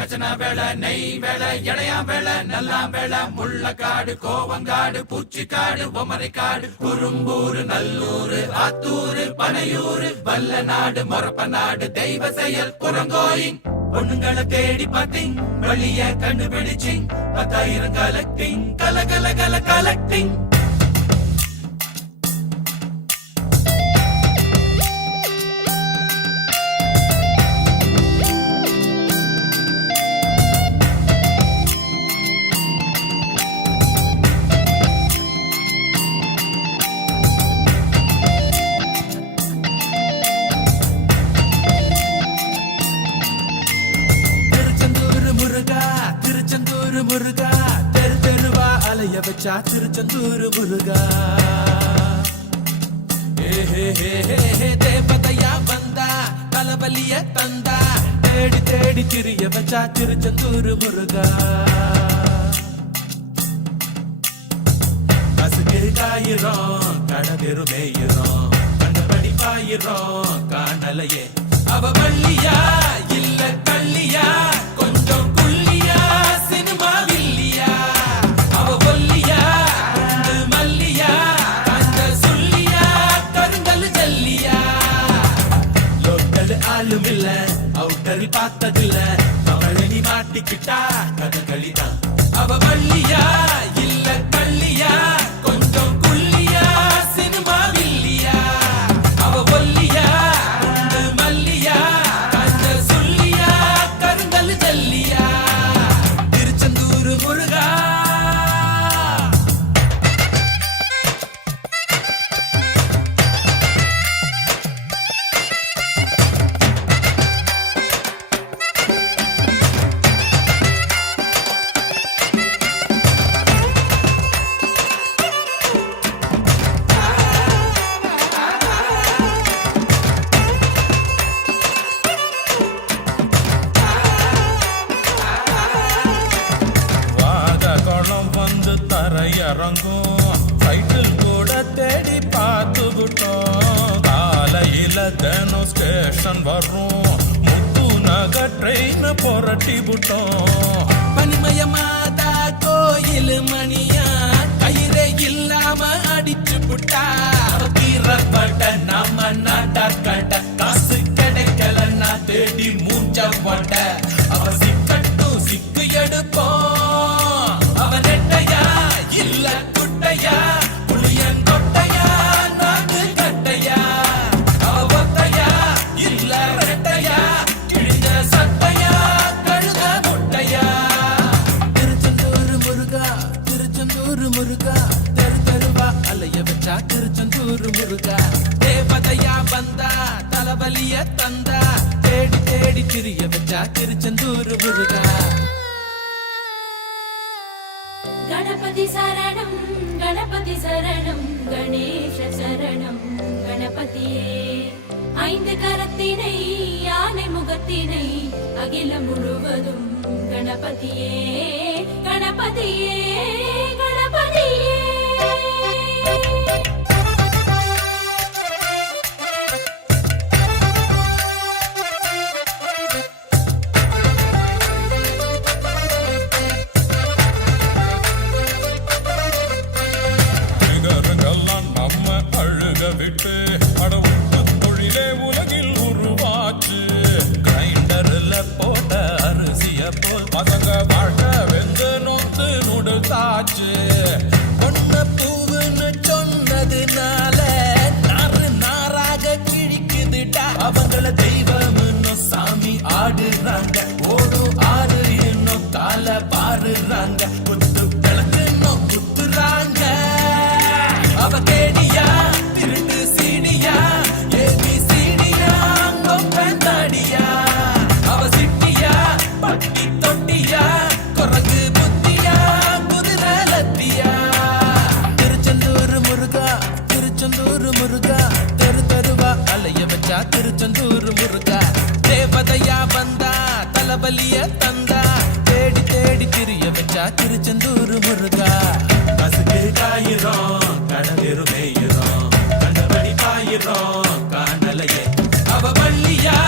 கச்சனா வேலை நெய் வேலை இடையா வேலை நல்லா வேலை முள்ளக்காடு கோவங்காடு பூச்சிக்காடு பொமரைக்காடு குறும்பூர் நல்லூர் ஆத்தூர் பனையூர் வல்ல நாடு மொரப்ப நாடு தெய்வ செயல் குரங்கோயிங் பொண்ணுங்களை தேடி பார்த்தீங் வழிய கண்டுபிடிச்சிங் 10,000 கலெக்டிங் கல கலெக்டிங் முருகா தெரு தெருவா அலைய வச்சா திருச்செந்தூர் முருகா தேவதையா வந்தா தலைவலிய தந்தா தேடி தேடி திரிய வச்சா திருச்செந்தூர் முருகா கசுக்கு காயிரோம் கடதெரு மேயிரோம் கண்டபடி பாயிரோம் காணலையே அவ வள்ளியா இல்ல கள்ளியா கொஞ்சம் அவுட்டரி பார்த்ததில்ல அவளி மாட்டிக்கிட்டா கதகளிதான் அவ வள்ளியா இல்ல கள்ளியா கொஞ்சம் குள்ளியா சினிமா வில்லியா அவ ஒல்லியா மல்லியா கண்ட சொல்லியா கருங்கல் ஜல்லியா திருச்செந்தூர் முருகா இறங்கும் சைக்கிள் கூட தேடி பார்த்து விட்டோம் காலையில தினம் ஸ்டேஷன் வரும் முத்து நகர் ட்ரெயின் புரட்டி விட்டோம் பனிமயமாதா கோயில் மணியா கயிறே இல்லாம அடிச்சு விட்டா கீரப்பட்ட நம்ம நாட்டாக்கட்ட காசு கிடைக்கலன்னா தேடி மூஞ்ச போட்ட அவ சிக்கட்டும் சிக்கு எடுப்போம் அவ நெட்டையா இல்ல குட்டையா புளியன் கொட்டையா நாக்கு கட்டையா அவ ஒத்தையா இல்ல ரெட்டையா கிழிஞ்ச சட்டையா கழுத முட்டையா திருச்செந்தூர் முருகா தெரு தெருவா அலைய வச்சா திருச்செந்தூர் முருகா தேவதையா வந்தா தலைவலிய தந்தா தேடி தேடி திரிய வச்சா திருச்செந்தூர் முருகா गणपति शरणं गणेश शरणं गणपतिये ஐந்து கரத்தினை யானை முகத்தினை அகிலம் முழுவதும் கணபதியே கணபதியே கணபதியே விட்டு அடவுட்டு தொழிலே உலகில் உருவாச்சு கிரைண்டர்ல போட்ட அரிசிய போல் பசங்க வாழ்க்கை வெந்து நொந்து நுடுத்தாச்சு பொண்ண பூவுன்னு சொன்னதுனால நாறு நாராக கிழிக்குதுட்டா அவங்கள தெய்வம்னு சாமி ஆடுறாங்க ஓடும் ஆறு இன்னும் கால பாருறாங்க குத்து கிழக்கு இன்னும் குத்துறாங்க அவ கேடியா திருச்செந்தூர் முருகா தேவதையா வந்தா தலைவலிய தந்தா தேடி தேடி திரிய வச்சா திருச்செந்தூர் முருகா கசுக்கு காயிரோம் கடதெரு மேயிரோம் கண்டபடி பாயிரோம் காணலையே அவ வள்ளியா